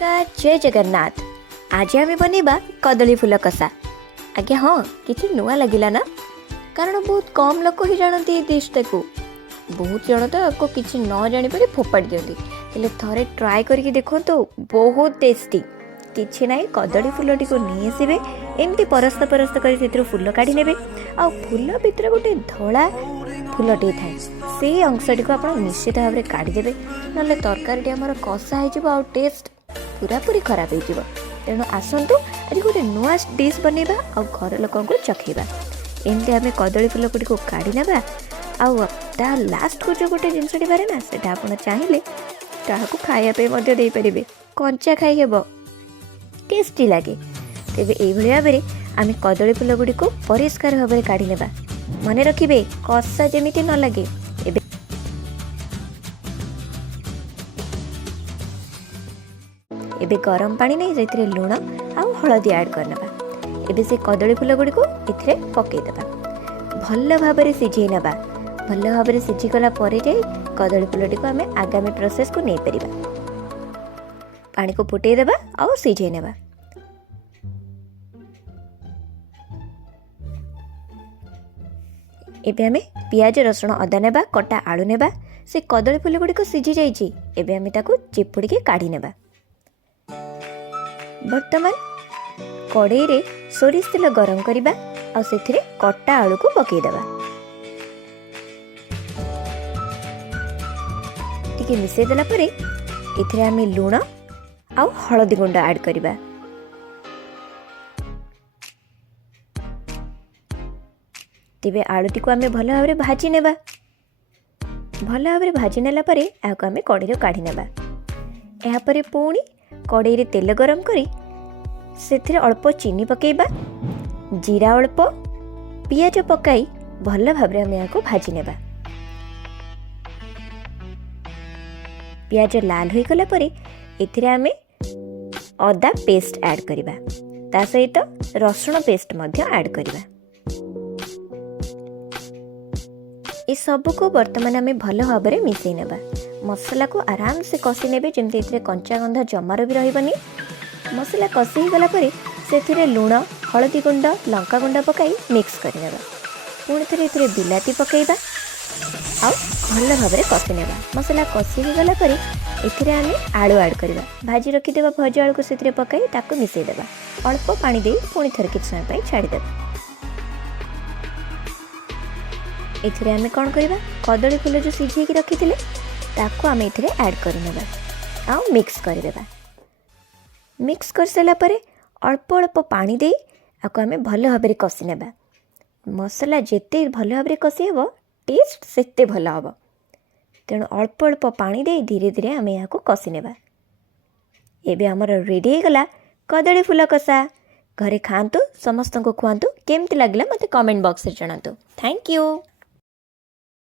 नमस्कार जय जगन्नाथ। आज आम बनवा कदली फूल कषा। आज्ञा हाँ कि नुआ लगिला ना, कारण बहुत कम लोक ही जानती ये डिशटा को। बहुत जन तो आपको किसी न जापर फोपाड़ी दिखती, हेल्ले थे ट्राए करके देखो तो बहुत टेस्टी। किसी ना कदली फूलटी को नहीं आसवे, एमती परस्त परस्त कर फूल काढ़ी ने। आ फूल भितर गोटे धला फूलटे थाए, से अंशटी को आप निश्चित भाव में काढ़ीदे, ना तरकारी आमर कषा हो टेस्ट पूरा पूरी खराब हो। तेणु आसतु आज गोटे नुआ डिश बनवा आ घर लोक चखेबा। एमती आम कदली फूल गुड़ी काढ़ी ना आ लास्ट को जो गोटे जिनसटी बारे ना से आप चाहिए क्या खायापे पारे, कंचा खाई हे टेस्टी लगे। तेज ये भाव में आम कदली फूल गुड़ी को परिष्कार भाव में काढ़ी ना। मन रखिए कषा जमी न लगे। एबे गरम पानी नहीं से लुण आ हलदी ऐड करना। एबे से कदली फूल गुड़ी को इथे पकईदेवा, भल भाव में सिझे नवा। भल भाव में सिझीगला कदली फूलटी को आम आगामी प्रोसेस को नहीं पारिबा। पानी को फुटेदेवा आ सिझे नेबा। एबे आमे पियाज रसुण अदा नेबा, कटा आलू नेबा। से कदली फूल गुड़ी को सिझी जाइए, एबे आमे ताको चिपुड़ी के काढ़ी नेबा। वर्तमान कड़ाई रे सोरिष तेल गरम करबा आ सेथिरे कटा आलू को पकईदेवा। टिके मिसई देला परे एथिरे आमे लुण आ हळदी गुंड ऐड करबा। तेबे आलूटी को आमे भल भाव में भाजी नेबा। भल भाव में भाजी नेला परे आको आमे कड़ाई काढ़ी नेबा। एहा परे पुणी कड़ाई रे तेल गरम करी सेथिरे अल्प चीनी पकेबा, जीरा अल्प, पियाज पकाई भल भाव में आमे आको भाजी नेबा। पियाज लाल होई गला परे एथिरे आमे अदा पेस्ट ऐड करबा, ता सहित रसुण पेस्ट मध्य ऐड करबा। ये सब को वर्तमान आम भल भाव में मिसई नेबा। मसला को आराम से कषि नेबे, जमती एथिरे कंचा गंध जमार भी रहबनी। मसला कषि गला परे सेथिरे लुण, हळदी गुंड, लंका गुंड पकाई मिक्स करनेबा। पुणी थरे एथिरे बिलाती पकेइबा आ भल भाव में कषि नेबा। मसला कषि गला परे एथिरे आमे आलू ऐड करबा। भाजी रखिदेबा भजा आलू को सेथिरे पकाई ताको मिसई देबा। अल्प पानी देई पुणी थरे किछ समय पई छाडी देबा। एथिरे आमे कोन करबा, कदली फूल जो सिझे की रखिथिले ताको आमे एथिरे ऐड करनेबा आ मिक्स करदेबा। मिक्स कर सारा परे अल्प अल्प पानी देई आको आमे भल भाव में कषि नेबा। मसला जेते भल भाव में कषि हेबो टेस्ट सेते भल हेबो। तेणु अल्प अल्प पानी देई धीरे धीरे आमे याको कषि नेबा। एबे हमर रेडी हो गला कदली फूल कषा। घरे खातु, समस्त को खुआतु। केमती लगला मते कमेंट बॉक्स रे जणातु। Thank you.